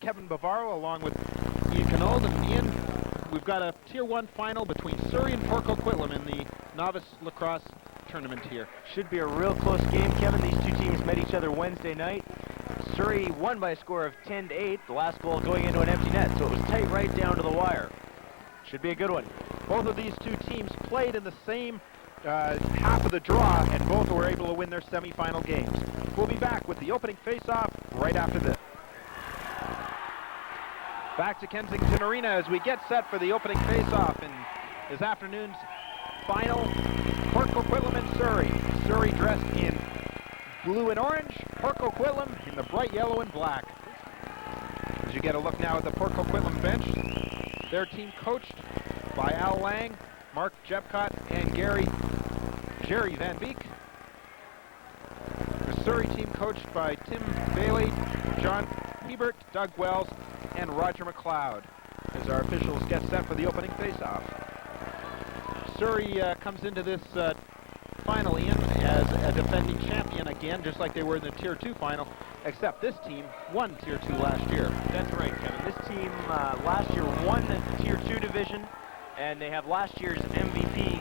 Kevin Bavaro along with Ian Canold. And Ian, we've got a Tier 1 final between Surrey and PoCo in the novice lacrosse tournament here. Should be a real close game, Kevin. These two teams met each other Wednesday night. Surrey won by a score of 10-8, the last goal going into an empty net, so it was tight right down to the wire. Should be a good one. Both of these two teams played in the same half of the draw, and both were able to win their semifinal games. We'll be back with the opening face-off right after this. Back to Kensington Arena as we get set for the opening face-off in this afternoon's final. PoCo and Surrey. Surrey dressed in blue and orange, PoCo in the bright yellow and black. As you get a look now at the PoCo bench, their team coached by Al Lang, Mark Jepcott, and Jerry Van Beek. The Surrey team coached by Tim Bailey, John Hebert, Doug Wells, and Roger McLeod as our officials get set for the opening face-off. Surrey comes into this final, Ian, as a defending champion again, just like they were in the Tier 2 final, except this team won Tier 2 last year. That's right, Kevin. This team last year won the Tier 2 division, and they have last year's MVP,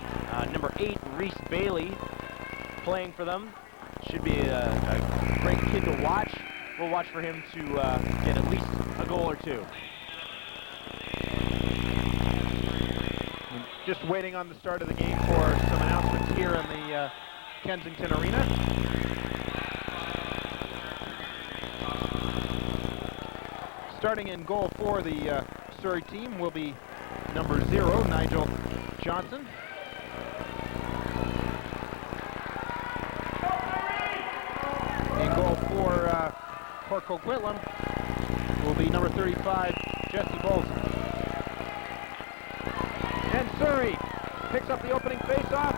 number 8, Reese Bailey, playing for them. Should be a great kid to watch. We'll watch for him to get at least a goal or two. Just waiting on the start of the game for some announcements here in the Kensington Arena. Starting in goal for the Surrey team will be number 0, Nigel Johnson. In goal for PoCo will be number 35, Jesse Bolson. And Surrey picks up the opening face-off.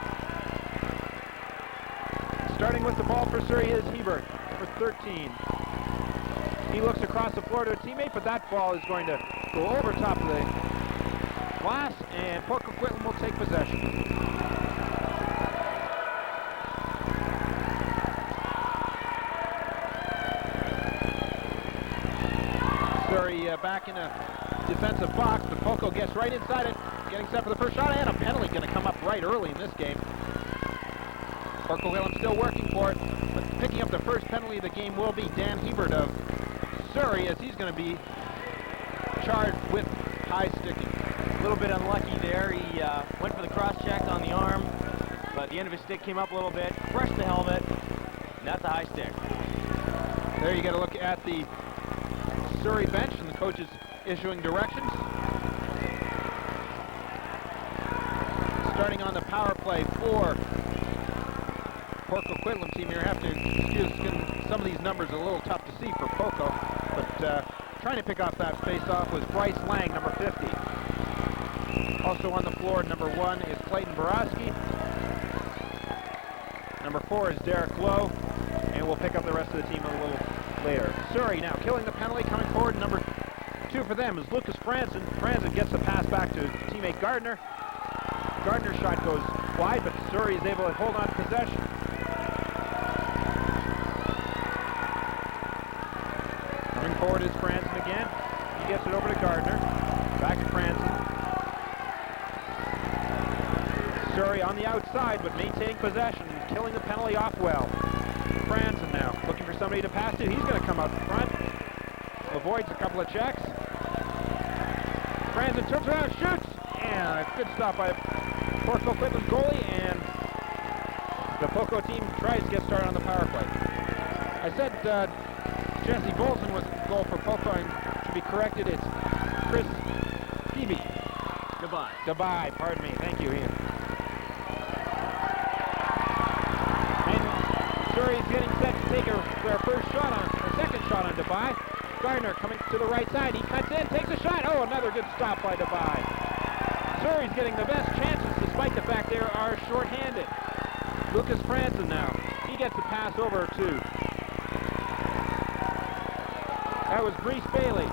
Starting with the ball for Surrey is Hebert for 13. He looks across the floor to a teammate, but that ball is going to go over top of the glass, and PoCo will take possession. Surrey back in a defensive box, but PoCo gets right inside it, getting set for the first shot, and a penalty going to come up right early in this game. PoCo still working for it, but picking up the first penalty of the game will be Dan Hebert of Surrey, as he's going to be charged with high sticking. A little bit unlucky there. He went for the cross-check on the arm, but the end of his stick came up a little bit, brushed the helmet, and that's a high stick. There you get a look at the Surrey bench, and the coach is issuing directions. Starting on the power play for PoCo team here. I have to excuse some of these numbers are a little tough to see for PoCo, but trying to pick off that face-off was Bryce Lang, number 50. Also on the floor, number 1 is Clayton Borowski. Number 4 is Derek Lowe, and we'll pick up the rest of the team a little later. Surrey now killing the penalty, coming forward. Number 2 for them is Lucas Franzen. Franzen gets the pass back to his teammate Gardner. Gardner's shot goes wide, but Surrey is able to hold on to possession. Coming forward is Franzen again. He gets it over to Gardner. Back to Franzen. Surrey on the outside, but maintaining possession, killing the penalty off well. Franzen now looking for somebody to pass to. He's going to come out in front. Avoids a couple of checks. Franzen turns around, shoots, and a good stop by PoCo goalie, and the PoCo team tries to get started on the power play. I said Jesse Bolson was the goal for PoCo, and to be corrected, it's Chris Phoebe. Goodbye, pardon me. Thank you, Ian. And Surrey is getting set to take their second shot on Dubai. Gardner coming to the right side. He cuts in, takes a shot. Oh, another good stop by Dubai. Surrey's getting the best chances despite the fact they are short-handed. Lucas Franzen now. He gets the pass over to. That was Reese Bailey.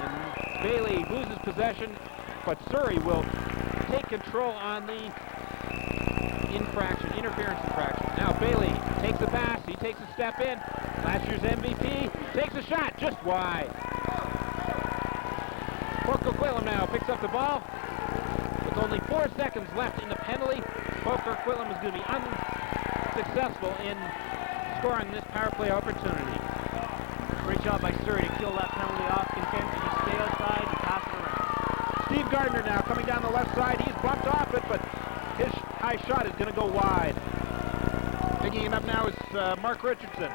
And Bailey loses possession, but Surrey will take control on the interference infraction. Now now. Bailey takes a pass. He takes a step in. Last year's MVP takes a shot just wide. PoCo Quitlam now picks up the ball. With only 4 seconds left in the penalty, PoCo Quitlam is going to be unsuccessful in scoring this power play opportunity. Great job by Surrey to kill that penalty off. Content to stay outside and pass it around. Steve Gardner now coming down the left side. He's bumped off it, but his high shot is going to go wide. Picking it up now is Mark Richardson.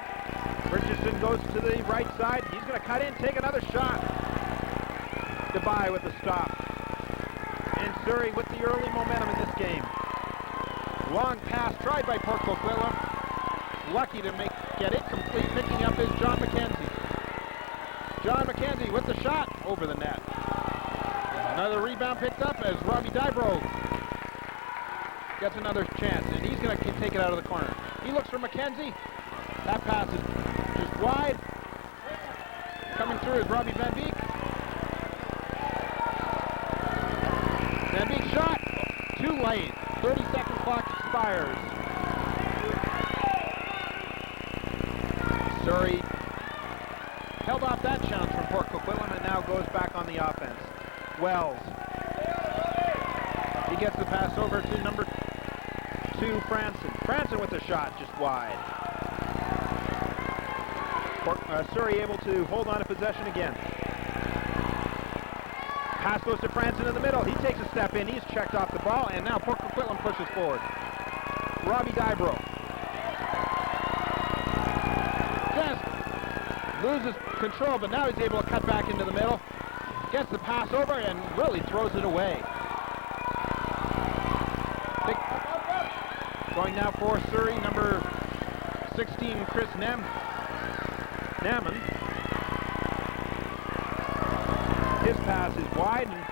Richardson goes to the right side. He's going to cut in, take another shot. Goodbye with the stop. And Surrey with the early momentum in this game. Long pass tried by PoCo Quitlam. Lucky to get it complete. Picking up is John McKenzie. John McKenzie with the shot over the net. Another rebound picked up as Robbie Dybro gets another chance, and he's going to take it out of the corner. He looks for McKenzie. That pass is just wide. Coming through is Robbie Van Beek. Van Beek shot. Too late. 30-second clock expires. Surrey held off that chance from PoCo Quitlam and now goes back on the offense. Wells. He gets the pass over to number 2, Franson. Franson with the shot just wide. Surrey able to hold on to possession again. Pass goes to Franson in the middle. He takes a step in. He's checked off the ball, and now PoCo Quitlam pushes forward. Robbie Dybro. Just loses control, but now he's able to cut back into the middle. Gets the pass over and really throws it away. Going now for Surrey, number 16, Chris Naman. His pass is wide, and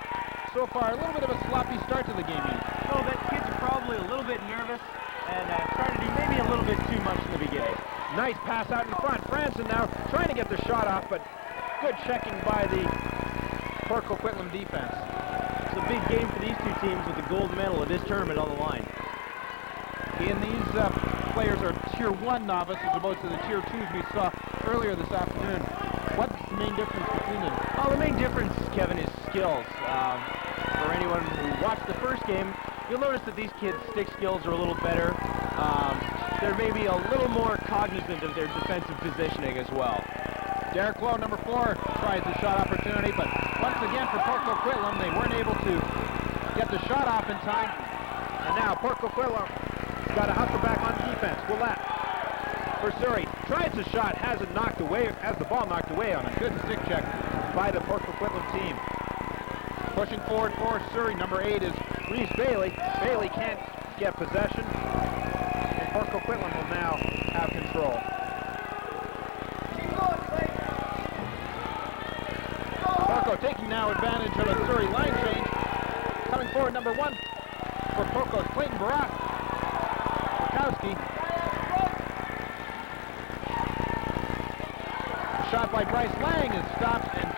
so far a little bit of a sloppy start to the game. A little bit. Kids are probably a little bit nervous and trying to do maybe a little bit too much in the beginning. Nice pass out in front. Franson now trying to get the shot off, but good checking by the PoCo Quitlam defense. It's a big game for these two teams with the gold medal of this tournament on the line. And these players are Tier 1 novice as opposed to the Tier 2s we saw earlier this afternoon. What's the main difference between them? Well, the main difference, Kevin, is skills. For anyone who watched the first game, you'll notice that these kids' stick skills are a little better. They're maybe a little more cognizant of their defensive positioning as well. Derek Lowe, number 4, tries the shot opportunity, but once again for PoCo Quitlam, they weren't able to get the shot off in time. And now PoCo Quitlam got to hustle back on defense. Willette for Surrey. Tries the shot, has the ball knocked away on a good stick check by the PoCo Quitlam team. Pushing forward for Surrey, number 8 is Reese Bailey. Bailey can't get possession, and PoCo Quitlam will now have control. PoCo taking now advantage of a Surrey line change. Coming forward, number 1 for PoCo's Clayton Barat. Bukowski. Shot by Bryce Lang is stopped, and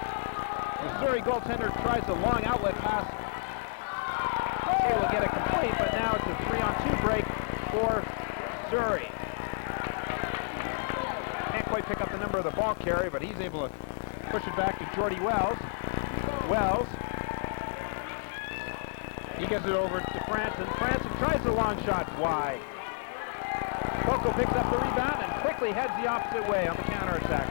the Surrey goaltender tries the long outlet pass. Able to get it complete, but now it's a 3-on-2 break for Surrey. Can't quite pick up the number of the ball carrier, but he's able to push it back to Jordy Wells. Wells. He gets it over to Franson. Franson tries the long shot wide. PoCo picks up the rebound and quickly heads the opposite way on the counterattack.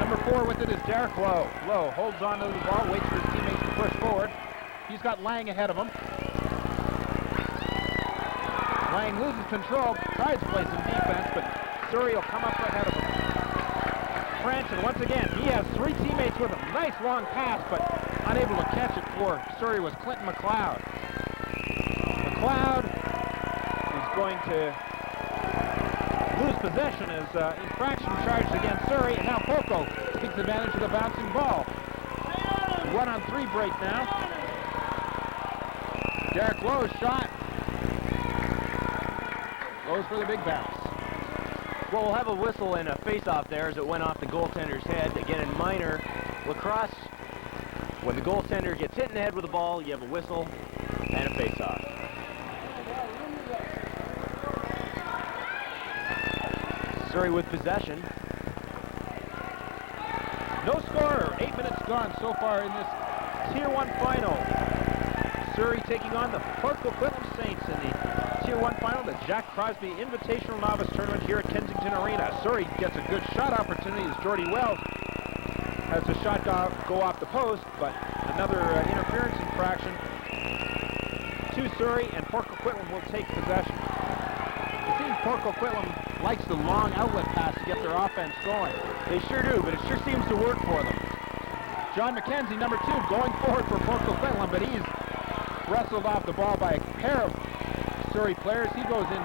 Number 4 with it is Derek Lowe. Lowe holds on to the ball, waits for his teammates to push forward. He's got Lang ahead of him. Lang loses control, tries to play some defense, but Surrey will come up ahead of him. Franson, once again, he has 3 teammates with him. Nice long pass, but unable to catch it for Surrey was Clinton McLeod. McLeod is going to lose possession as infraction charged against Surrey, and now PoCo takes advantage of the bouncing ball. 1-on-3 break now. Derek Lowe's shot goes for the big bounce. Well, we'll have a whistle and a face-off there as it went off the goaltender's head. Again, in minor lacrosse, when the goaltender gets hit in the head with the ball, you have a whistle and a face-off. Surrey with possession. No score, 8 minutes gone so far in this Tier 1 final. Surrey taking on the PoCo Quitlam Saints in the Tier 1 final, the Jack Crosby Invitational Novice Tournament here at Kensington Arena. Surrey gets a good shot opportunity as Jordy Wells has the shot go off the post, but another interference infraction to Surrey, and PoCo Quitlam will take possession. It seems PoCo Quitlam likes the long outlet pass to get their offense going. They sure do, but it sure seems to work for them. John McKenzie, number 2, going forward for PoCo Quitlam, but he's wrestled off the ball by a pair of Surrey players. He goes in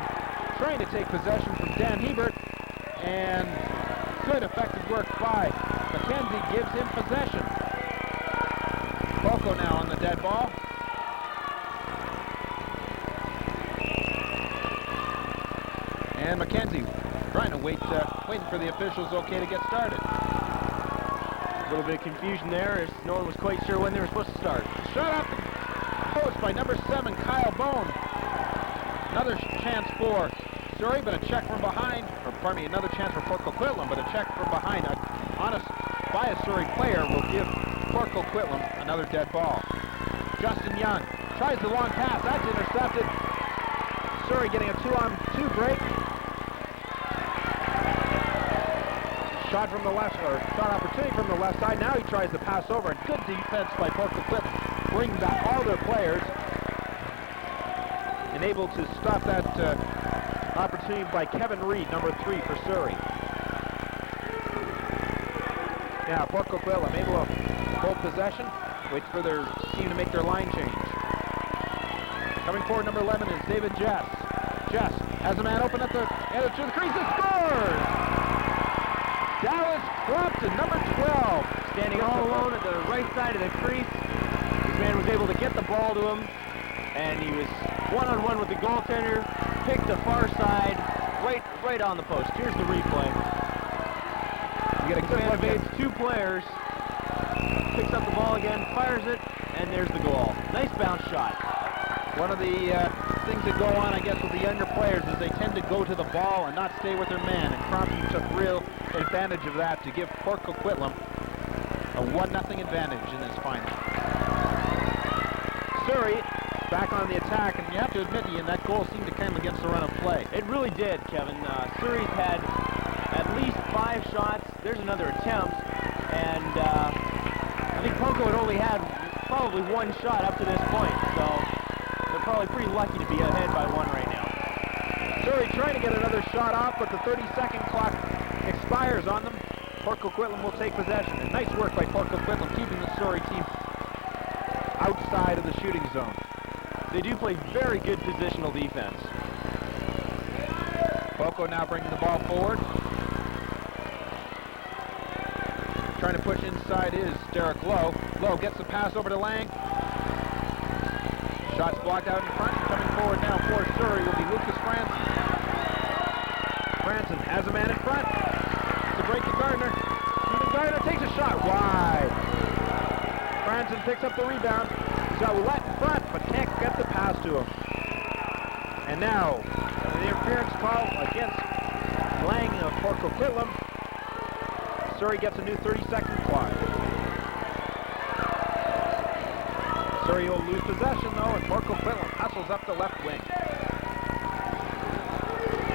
trying to take possession from Dan Hebert, and good effective work by McKenzie gives him possession. PoCo now on the dead ball. And McKenzie trying to waiting for the officials okay to get started. A little bit of confusion there as no one was quite sure when they were supposed to start. Shot up the post by number 7, Kyle Bone. Another chance for Surrey, but a check from behind, or pardon me, another chance for PoCo Quitlam, but a check from behind by a Surrey player will give PoCo Quitlam another dead ball. Justin Young tries the long pass, that's intercepted. Surrey getting a 2-on-2 break. Shot from the left, or shot opportunity from the left side. Now he tries to pass over. Good defense by PoCo Quitlam. Brings back all their players. And able to stop that opportunity by Kevin Reed, number 3 for Surrey. Now PoCo Quitlam able to hold possession. Waits for their team to make their line change. Coming forward, number 11 is David Jess. Jess has a man open at the edge to the crease and scores! Dallas Crompton, number 12. Standing all alone at the right side of the crease. This man was able to get the ball to him, and he was one-on-one with the goaltender, picked the far side, right on the post. Here's the replay. You get a good look at 2 players, picks up the ball again, fires it, and there's the goal. Nice bounce shot. One of the things that go on, I guess, with the younger players is they tend to go to the ball and not stay with their man, and Crompton took real advantage of that to give PoCo Quitlam a 1-0 advantage in this final. Surrey back on the attack, and you have to admit, Ian, that goal seemed to come against the run of play. It really did, Kevin. Surrey's had at least 5 shots. There's another attempt, and I think PoCo had only had probably 1 shot up to this point, so they're probably pretty lucky to be ahead by 1 right now. Surrey trying to get another shot off, but the 30-second clock expires on them. PoCo Quitlam will take possession. And nice work by PoCo Quitlam, keeping the Surrey team outside of the shooting zone. They do play very good positional defense. PoCo now bringing the ball forward. Trying to push inside is Derek Lowe. Lowe gets the pass over to Lang. Shots blocked out in front. Coming forward now for Surrey will be Lucas Franson. Franson has a man in front. It's a break to Gardner. Steven Gardner takes a shot wide. Franson picks up the rebound. He's got Willett in front, but can't get the pass to him. And now, the interference call against Lang of PoCo Quitlam. Surrey gets a new 30-second clock. Surrey will lose possession, though, and PoCo Quitlam hustles up the left wing.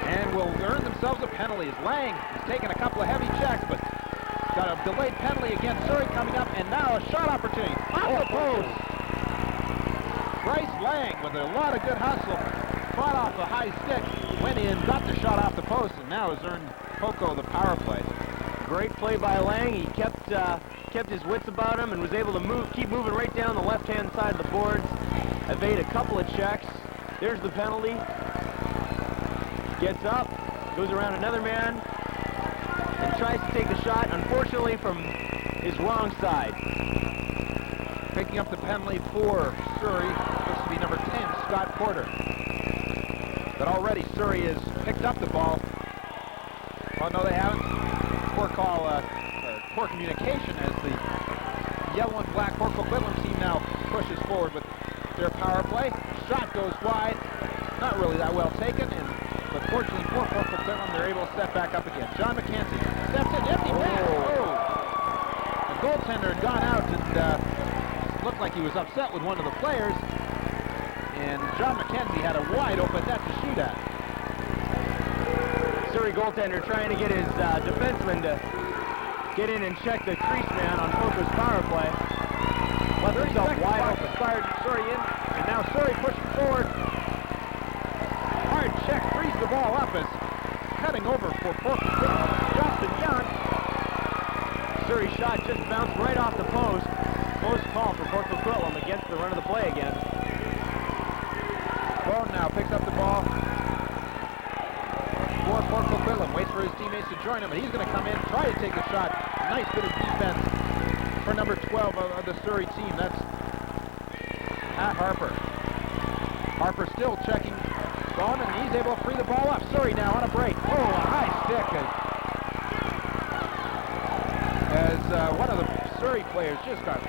And will earn themselves a penalty. Lang has taken a couple of heavy checks, but got a delayed penalty against Surrey coming up, and now a shot opportunity. Off the post! Bryce Lang with a lot of good hustle. Fought off the high stick, went in, got the shot off the post, and now has earned PoCo the power play. Great play by Lang. He kept his wits about him and was able to keep moving right down the left-hand side of the boards. Evade a couple of checks. There's the penalty. Gets up, goes around another man, and tries to take the shot, unfortunately from his wrong side. Picking up the penalty for Surrey, looks to be number 10, Scott Porter. But already Surrey has picked up the ball. Oh, no, they haven't. Poor call, poor communication as the yellow and black PoCo Quitlam team now pushes forward with their power play. Shot goes wide, not really that well taken, and but fortunately for Port Coquitlam, they're able to set back up again. John McKenzie steps in, empty net. Oh! The goaltender had gone out and looked like he was upset with one of the players, and John McKenzie had a wide open net to shoot at. Surrey goaltender trying to get his defenseman to get in and check the crease man on PoCo's power play. Left himself wide open. Fired Surrey in, and now Surrey pushing forward. Hard check, frees the ball up as cutting over for Port Coquitlam. Justin Young. Surrey shot just bounced right off the post. Close call for Port Coquitlam against the run of the play again. Bone now picks up the ball for Port Coquitlam. Waits for his teammates to join him, and he's going to come in, try to take a shot. Nice bit of defense for number 12 of the Surrey team. That's Pat Harper. Harper still checking Bone, and he's able to free the ball up. Surrey now on a break. Oh, a high stick as one of the Surrey players just got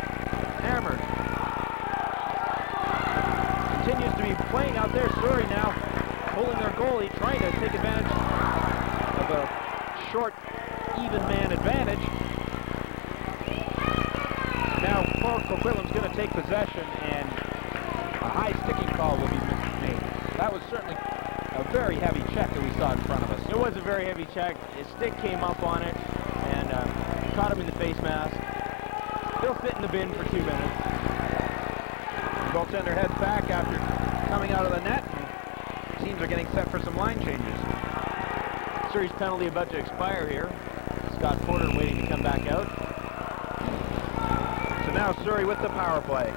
hammered. Continues to be playing out there. Surrey now holding their goalie, trying to take advantage of a short, even man advantage. Now Port Coquitlam's going to take possession, and a high sticking call will be made. That was certainly a very heavy check that we saw in front of us. It was a very heavy check. His stick came up on it and caught him in the face mask. He'll sit in the bin for 2 minutes. The goaltender heads back after coming out of the net. Teams are getting set for some line changes. Surrey's penalty about to expire here. Scott Porter waiting to come back out. So now Surrey with the power play.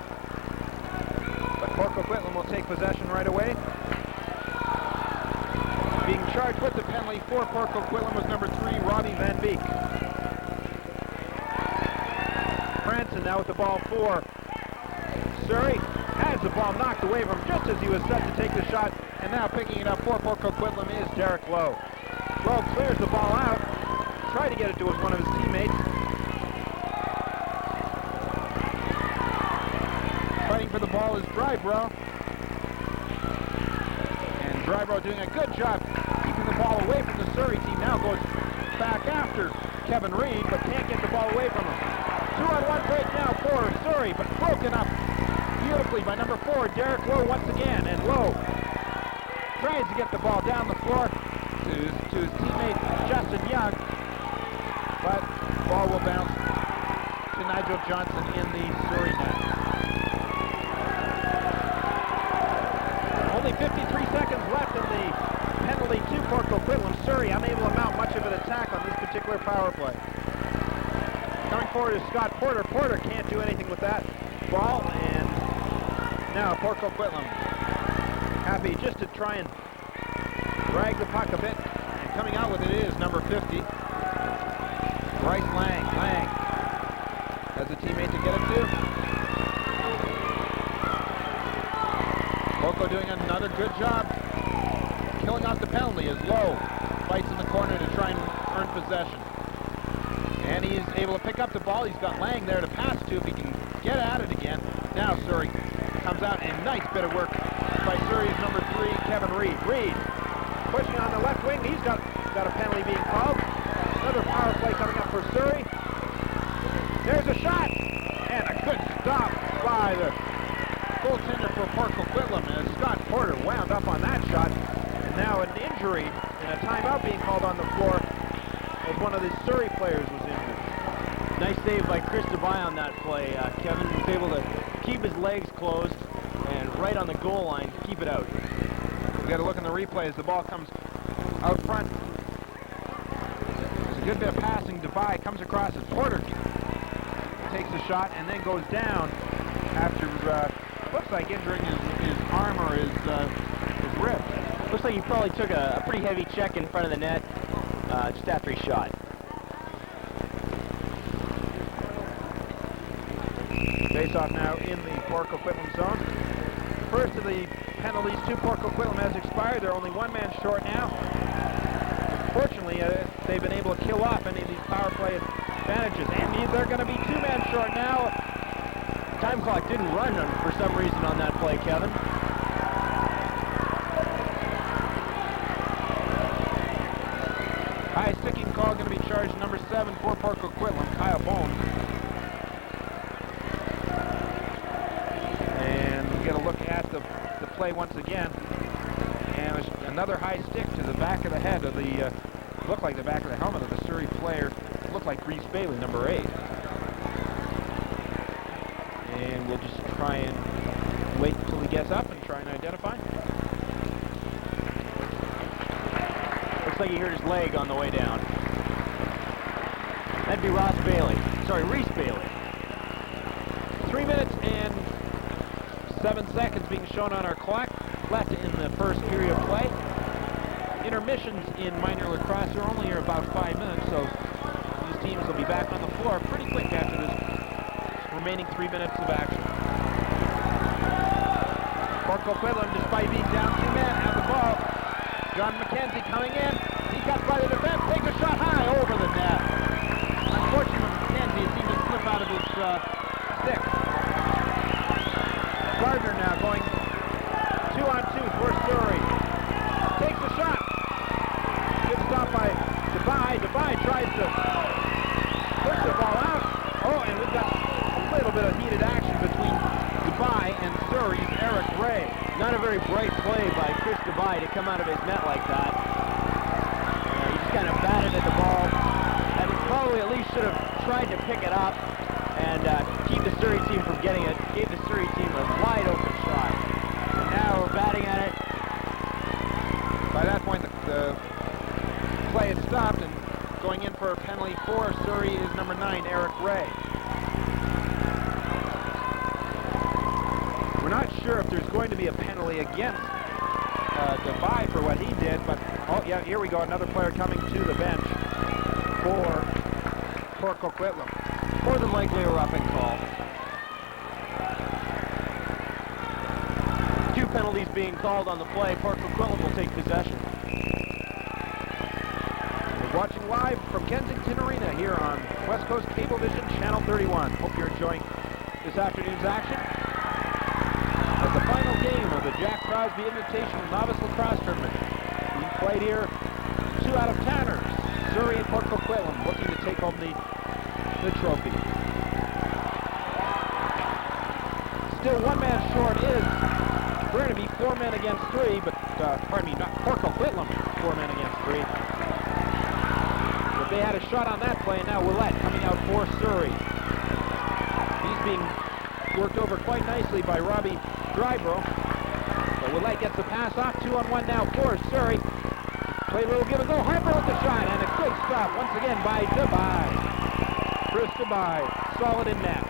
But Port Coquitlam will take possession right away. Being charged with the penalty for Port Coquitlam was number 3, Robbie Van Beek. Franson now with the ball for Surrey. Has the ball knocked away from him just as he was set to take the shot. And now picking it up for Port Coquitlam is Derek Lowe. Lowe clears the ball out. Tried to get it to one of his teammates. Fighting for the ball is Drybrough. And Drybrough doing a good job keeping the ball away from the Surrey team. Now goes back after Kevin Reed, but can't get the ball away from him. 2-on-1 break now for Surrey, but broken up beautifully by number 4, Derek Lowe once again. And Lowe tries to get the ball down the floor to his teammate Justin Young, but the ball will bounce to Nigel Johnson in the Surrey net. Only 53 seconds left in the penalty to Port Coquitlam. Surrey unable to mount much of an attack on this particular power play. Coming forward is Scott Porter. Porter can't do anything with that ball, and now Port Coquitlam happy just to try and drag the puck a bit, and coming out with it is number 50, Bryce Lang. Lang has a teammate to get it to. PoCo doing another good job killing off the penalty as Lowe fights in the corner to try and earn possession. And he's able to pick up the ball. He's got Lang there to pass to if he can get at it again. Now Surrey comes out, and nice bit of work by Surrey's number 3, Kevin Reed. Reed pushing on the left wing. He's got a penalty being called. Another power play coming up for Surrey. There's a shot, and a good stop by the goaltender for Port Coquitlam, as Scott Porter wound up on that shot. And now an injury and a timeout being called on the floor as one of the Surrey players was injured. Nice save by Chris Devine on that play. Kevin was able to keep his legs closed and right on the goal line to keep it out. We got to look in the replay as the ball comes out front. There's a good bit of passing. Devine comes across as Porter takes the shot and then goes down after looks like injuring his arm or his rib. Looks like he probably took a pretty heavy check in front of the net just after he shot. Face-off now in the Port Coquitlam zone. First of the penalties to Port Coquitlam has expired. They're only one man short now. Fortunately, they've been able to kill off any of these power play advantages. And they're going to be two men short now. Time clock didn't run for some reason on that play, Kevin. play once again. And it was another high stick to the back of the head of the, looked like the back of the helmet of the Surrey player. Looked like Reese Bailey, number 8. And we'll just try and wait until he gets up and try and identify. Looks like he hurt his leg on the way down. That'd be Ross Bailey. Sorry, Reese Bailey. 3 minutes and 7 seconds being shown on our clock left in the first period of play. Intermissions in minor lacrosse are only about 5 minutes, so these teams will be back on the floor pretty quick after this remaining 3 minutes of action. PoCo Quitlam, despite being down 2 men, have the ball. John McKenzie coming in. He cuts by the defense, takes a shot high over the net. Unfortunately, McKenzie seemed to slip out of his stick. Gardner now going 2-on-2 for Surrey. Takes the shot. Good stop by Dubai. Dubai tries to push the ball out. Oh, and we've got a little bit of heated action between Dubai and Surrey's Eric Ray. Not a very bright play by Chris Dubai to come out of his net like that. He just kind of batted at the ball. And probably at least should have tried to pick it up and keep the Surrey team from getting it. Gave the Surrey team a wide open shot. And now we're batting at it. By that point, the play had stopped, and going in for a penalty for Surrey is number 9, Eric Ray. We're not sure if there's going to be a penalty against Dubai for what he did, but oh yeah, here we go, another player coming to the bench for PoCo Quitlam. More than likely a roughing call. 2 penalties being called on the play. PoCo Quitlam will take possession. We're watching live from Kensington Arena here on West Coast Cablevision Channel 31. Hope you're enjoying this afternoon's action. As the final game of the Jack Crosby Invitational Novice Lacrosse Tournament being played here, 2 out of towners, Surrey and PoCo Quitlam, looking to take home the trophy. Still 1 man short is Burnaby, 4 men against 3, but pardon me, not PoCo Quitlam, 4 men against 3. But they had a shot on that play, and now Willette coming out for Surrey. He's being worked over quite nicely by Robbie Drybro. So Willette gets the pass off, 2-on-1 now for Surrey. Play a little give and go. Harper with the shot, and a good stop once again by Dubai. Chris Dubai, solid in net.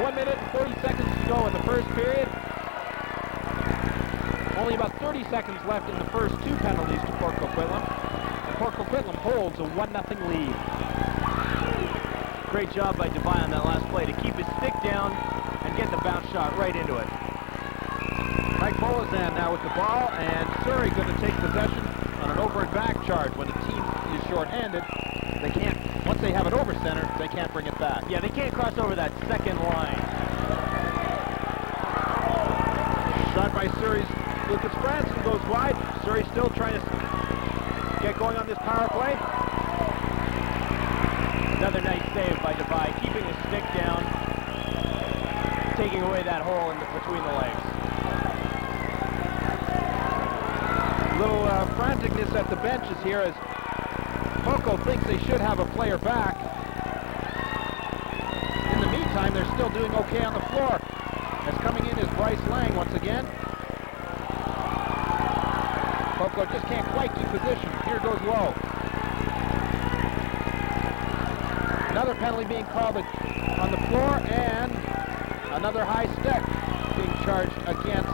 1 minute and 40 seconds to go in the first period. Only about 30 seconds left in the first 2 penalties to PoCo Quitlam. And PoCo Quitlam holds a 1-0 lead. Great job by Dubai on that last play to keep his stick down and get the bounce shot right into it. Mike Bolazan now with the ball, and Surrey going to take possession on an over and back charge. When the team is short-handed, they can't, once they have it over center, they can't bring it back. Yeah, they can't cross over that second line. Shot by Surrey's Lucas Branson goes wide. Surrey still trying to get going on this power play. Another nice save by Dubai, keeping his stick down, taking away that hole in between the legs. Little franticness at the benches here as PoCo thinks they should have a player back. In the meantime, they're still doing okay on the floor. As coming in is Bryce Lang once again. PoCo just can't quite keep position. Here goes low. Another penalty being called on the floor, and another high stick being charged against.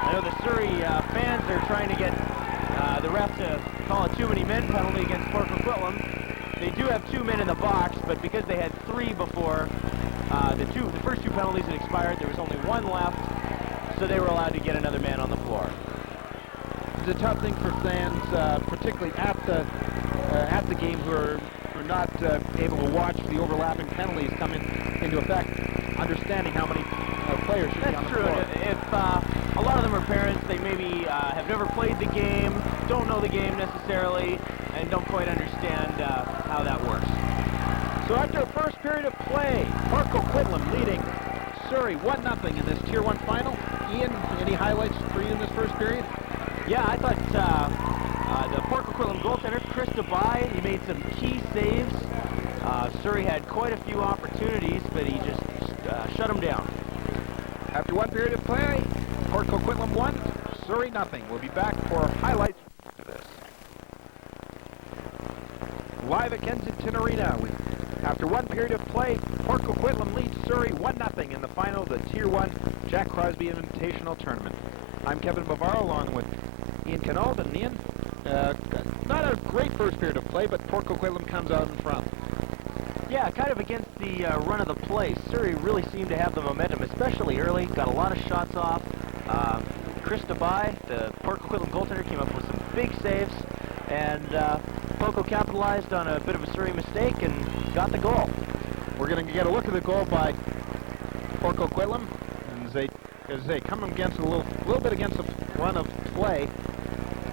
I know the Surrey fans are trying to get the ref to call a too many men penalty against PoCo Quitlam. They do have 2 men in the box, but because they had 3 before the first 2 penalties had expired, there was only 1 left, so they were allowed to get another man on the floor. It's a tough thing for fans, particularly at the game, who are not able to watch the overlapping penalties come into effect, understanding how many players should be on the floor. That's true. If a lot of them are parents, they maybe have never played the game, don't know the game necessarily, and don't quite understand how that works. So after a first period of play, PoCo Quitlam leading Surrey 1-0 in this Tier 1 final. Ian, any highlights for you in this first period? Yeah, I thought the PoCo Quitlam goaltender, Chris Dubai, he made some key saves. Surrey had quite a few opportunities, but he just shut them down. After one period of play, PoCo Quitlam 1, Surrey nothing. We'll be back for highlights of this. Live at Kensington Arena. After one period of play, PoCo Quitlam leads Surrey 1-0 in the final of the Tier 1 Jack Crosby Invitational Tournament. I'm Kevin Bavaro along with Ian Canold, and Ian, not a great first period of play, but PoCo Quitlam comes out in front. Yeah, kind of against the run of the play. Surrey really seemed to have the momentum, especially early. Got a lot of shots off. Chris Dubai, the PoCo Quitlam goaltender, came up with some big saves, and PoCo capitalized on a bit of a Surrey mistake and got the goal. We're going to get a look at the goal by PoCo Quitlam, and as they come against a little bit against the run of play.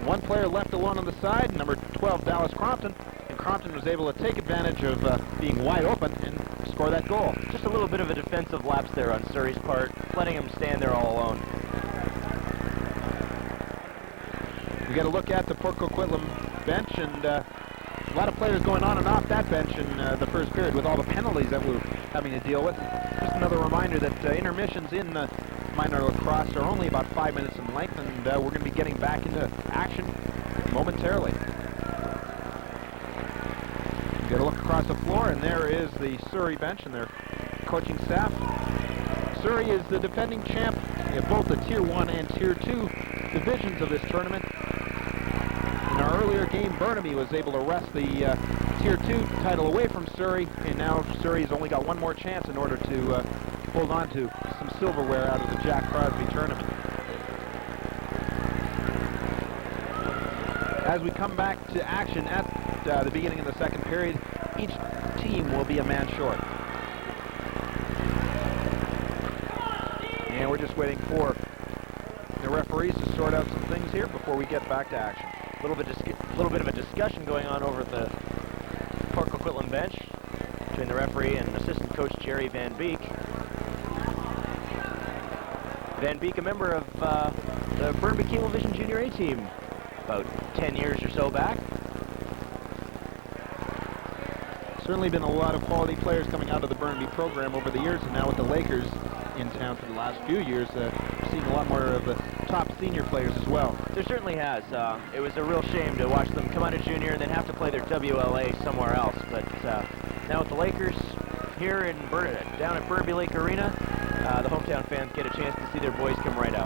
One player left alone on the side, number 12, Dallas Crompton, and Crompton was able to take advantage of being wide open and score that goal. Just a little bit of a defensive lapse there on Surrey's part, letting him stand there all alone. We get a look at the PoCo Quitlam bench, and a lot of players going on and off that bench in the first period with all the penalties that we're having to deal with. Just another reminder that intermissions in minor lacrosse are only about 5 minutes in length, and we're going to be getting back into action momentarily. We get a look across the floor, and there is the Surrey bench and their coaching staff. Surrey is the defending champ in both the Tier 1 and Tier 2 divisions of this tournament. In our earlier game, Burnaby was able to wrest the Tier 2 title away from Surrey, and now Surrey's only got one more chance in order to hold on to some silverware out of the Jack Crosby tournament. As we come back to action at the beginning of the second period, each team will be a man short. And we're just waiting for the referees to sort out some things here before we get back to action. A little bit of a discussion going on over the PoCo Quitlam bench between the referee and assistant coach Jerry Van Beek. Van Beek, a member of the Burnaby Cablevision Junior A team about 10 years or so back. Certainly been a lot of quality players coming out of the Burnaby program over the years, and now with the Lakers in town for the last few years, seeing a lot more of the top senior players as well. There certainly has. It was a real shame to watch them come out of junior and then have to play their WLA somewhere else. But now with the Lakers here in down at Burnaby Lake Arena, the hometown fans get a chance to see their boys come right out.